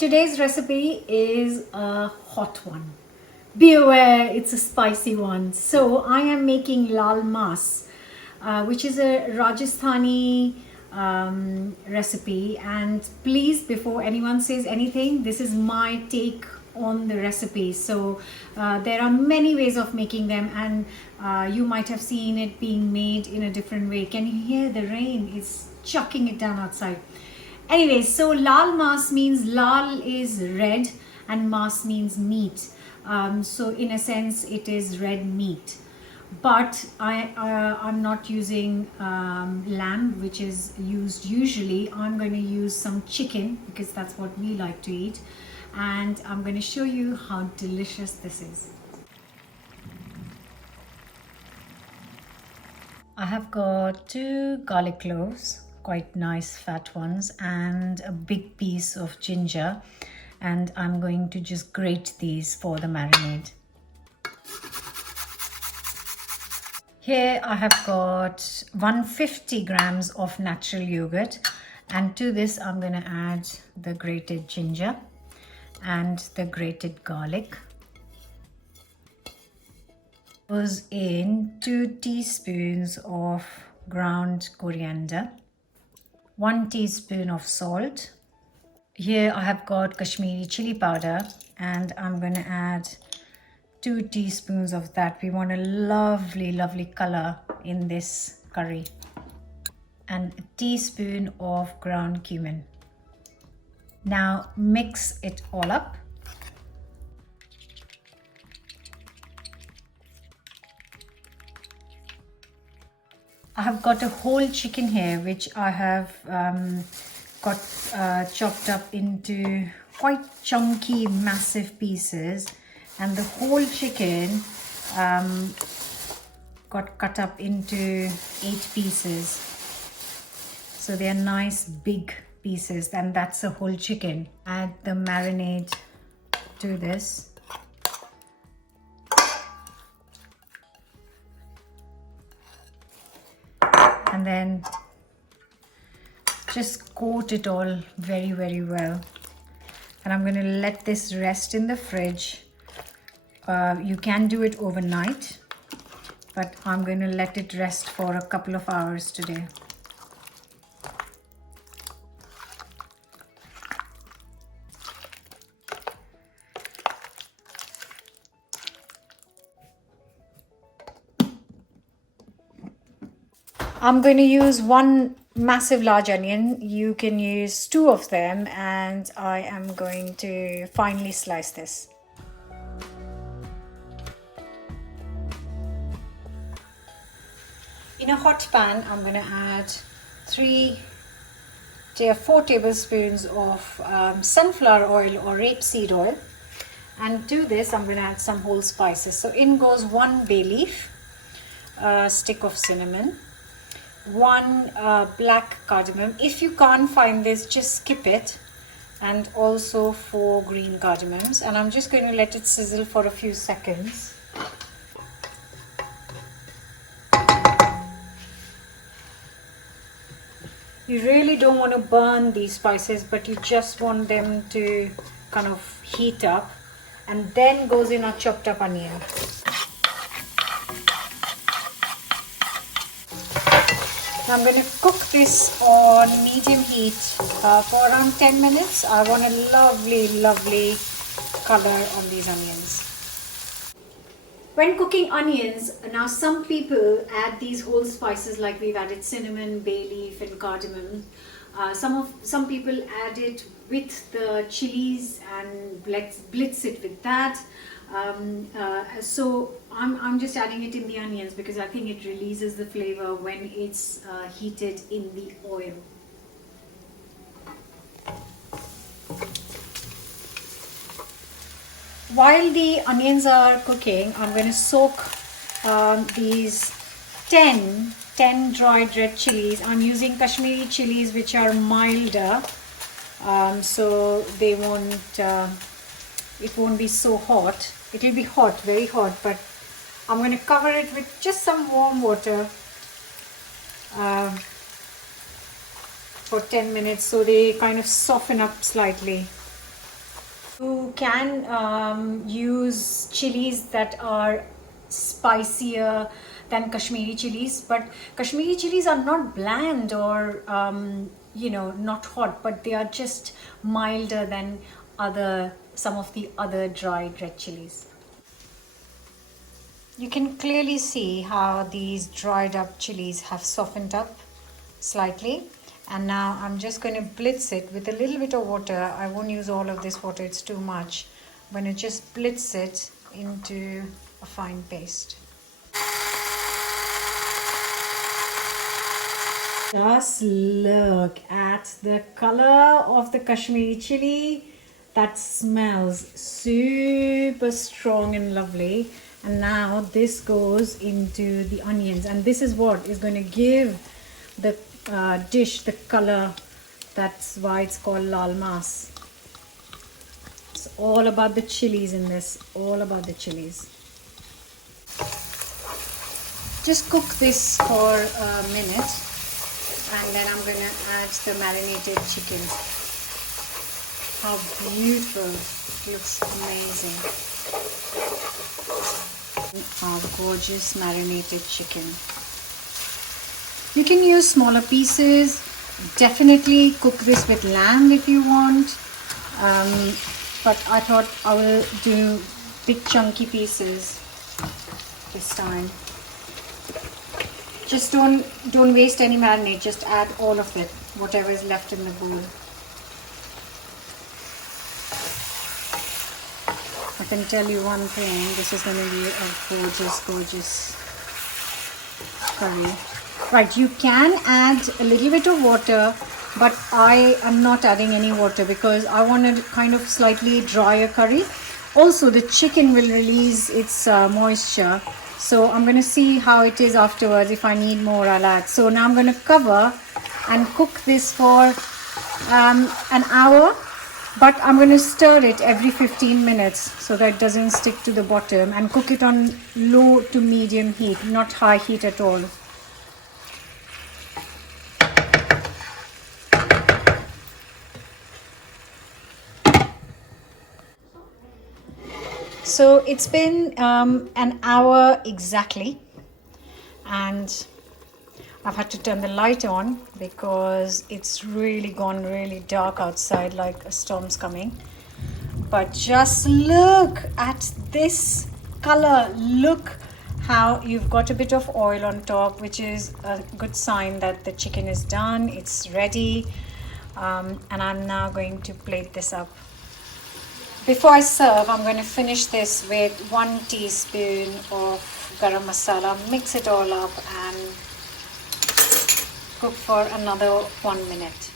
Today's recipe is a hot one. Be aware, it's a spicy one. So I am making LAAL MAAS, which is a Rajasthani recipe. And please, before anyone says anything, this is my take on the recipe. So there are many ways of making them, and you might have seen it being made in a different way. Can you hear the rain? It's chucking it down outside. Anyway, so LAAL MAAS means LAAL is red and MAAS means meat. So in a sense, it is red meat. But I'm not using lamb, which is used usually. I'm going to use some chicken because that's what we like to eat. And I'm going to show you how delicious this is. I have got 2 garlic cloves, quite nice fat ones, and a big piece of ginger, and I'm going to just grate these for the marinade. Here I have got 150 grams of natural yogurt, and to this I'm going to add the grated ginger and the grated garlic. Goes in 2 teaspoons of ground coriander, 1 teaspoon of salt. Here I have got Kashmiri chili powder, and I'm going to add 2 teaspoons of that. We want a lovely color in this curry. And a teaspoon of ground cumin. Now mix it all up. I have got a whole chicken here, which I have got chopped up into quite chunky, massive pieces, and the whole chicken got cut up into 8 pieces. So they are nice big pieces, and that's a whole chicken. Add the marinade to this. And then just coat it all very well. And I'm going to let this rest in the fridge. You can do it overnight, but I'm going to let it rest for a couple of hours today. I'm going to use 1 massive large onion. You can use 2 of them, and I am going to finely slice this. In a hot pan, I'm going to add 4 tablespoons of sunflower oil or rapeseed oil. And to this, I'm going to add some whole spices. So in goes 1 bay leaf, a stick of cinnamon, 1 black cardamom. If you can't find this, just skip it. And also 4 green cardamoms. And I'm just going to let it sizzle for a few seconds. You really don't want to burn these spices, but you just want them to kind of heat up. And then goes in our chopped up onion. I'm going to cook this on medium heat for around 10 minutes. I want a lovely color on these onions. When cooking onions, now some people add these whole spices, like we've added cinnamon, bay leaf and cardamom. Some people add it with the chilies and blitz it with that. So I'm just adding it in the onions because I think it releases the flavor when it's heated in the oil. While the onions are cooking, I'm going to soak these 10 dried red chilies. I'm using Kashmiri chilies, which are milder, so they it won't be so hot. It will be hot, very hot, but I'm going to cover it with just some warm water for 10 minutes so they kind of soften up slightly. You can use chilies that are spicier than Kashmiri chilies, but Kashmiri chilies are not bland or not hot, but they are just milder than some of the other dried red chilies. You can clearly see how these dried up chilies have softened up slightly, and now I'm just going to blitz it with a little bit of water. I won't use all of this water, it's too much. I'm going to just blitz it into a fine paste. Just look at the color of the Kashmiri chili. That smells super strong and lovely. And now this goes into the onions, and this is what is going to give the dish the color. That's why it's called LAAL MAAS. It's all about the chilies in this, all about the chilies. Just cook this for a minute, and then I'm going to add the marinated chicken. How beautiful, it looks amazing. Our gorgeous marinated chicken. You can use smaller pieces. Definitely cook this with lamb if you want, but I thought I will do big chunky pieces this time. Just don't waste any marinade, just add all of it, whatever is left in the bowl. I can tell you one thing, this is going to be a gorgeous curry. Right, you can add a little bit of water, but I am not adding any water because I want a kind of slightly drier curry. Also, the chicken will release its moisture, so I'm going to see how it is afterwards. If I need more, I'll add. So now I'm going to cover and cook this for an hour. But I'm going to stir it every 15 minutes so that it doesn't stick to the bottom, and cook it on low to medium heat, not high heat at all. So it's been an hour exactly, and I've had to turn the light on because it's really gone really dark outside, like a storm's coming. But just look at this color. Look how you've got a bit of oil on top, which is a good sign that the chicken is done. It's ready. And I'm now going to plate this up. Before I serve, I'm going to finish this with 1 teaspoon of garam masala. Mix it all up and cook for another 1 minute.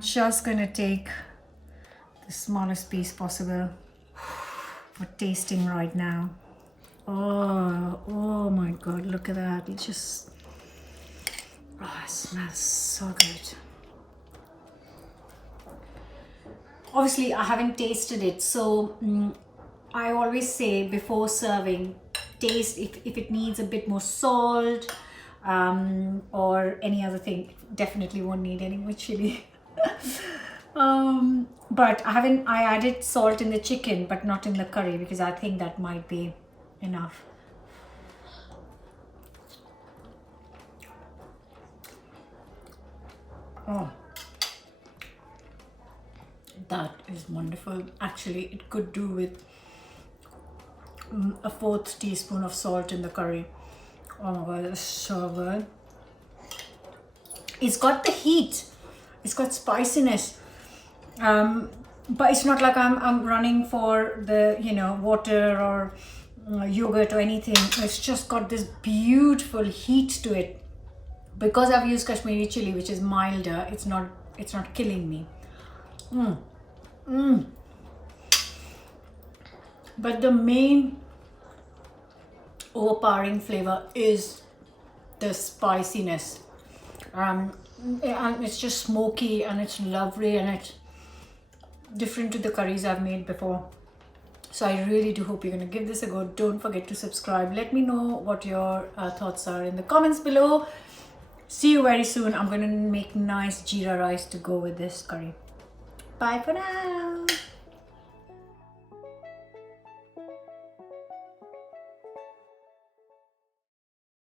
Just gonna take the smallest piece possible for tasting right now. Oh my god, look at that. It just, it smells so good. Obviously I haven't tasted it, so I always say before serving, taste if it needs a bit more salt or any other thing. Definitely won't need any more chili. But I added salt in the chicken but not in the curry because I think that might be enough. Oh, that is wonderful. Actually, it could do with a 4th teaspoon of salt in the curry. Oh my god, it's so good. It's got the heat, it's got spiciness, but it's not like I'm running for the water or yogurt or anything. It's just got this beautiful heat to it. because I've used Kashmiri chili, which is milder, it's not killing me. But the main overpowering flavor is the spiciness. And it's just smoky and it's lovely and it's different to the curries I've made before. So I really do hope you're going to give this a go. Don't forget to subscribe. Let me know what your thoughts are in the comments below. See you very soon. I'm going to make nice jeera rice to go with this curry. Bye for now.